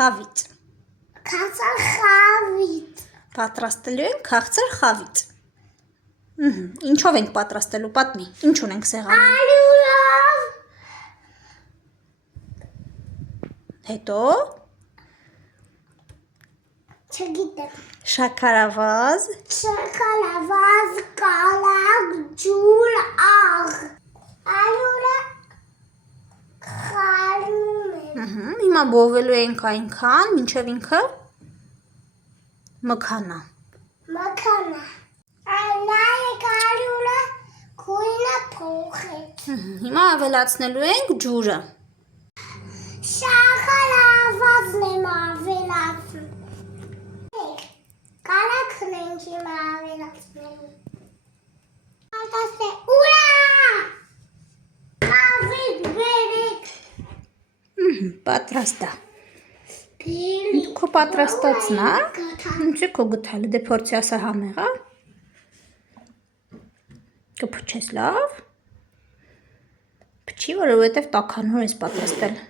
խավից։ Քաղցր խավից։ Պատրաստելու ենք քաղցր խավից։ Ինչով ենք պատրաստելու, պատմի, ինչ ունենք սեղանում։ Ալյուրով։ Հետո Չգիտեմ։ շաքարավազ, Շաքարավազ, կալակ, ջուր, աղ։ Ալյուրը խարում է։ հիմա բովելու ենք այնքան, մինչև ինքը մքանա։ Մաքանա։ Նայեք ալյուրը գույնը փոխեց։ Հիմա ավելացնելու ենք ջուրը։ Շաքարավազն եմ ավելացնում։ Կալակն ենք հիմա ավելացնելու։ Արտասե, ուրա! Ավիտ բերեք։ Պատրաստ է։ Քո պատրաստածն է։ Ինչ է քո գտալը, դե փորձի ասա համեղ է։ Կփչես լավ։ Փչի, որովհետև տաքանոր ես պատրաստել։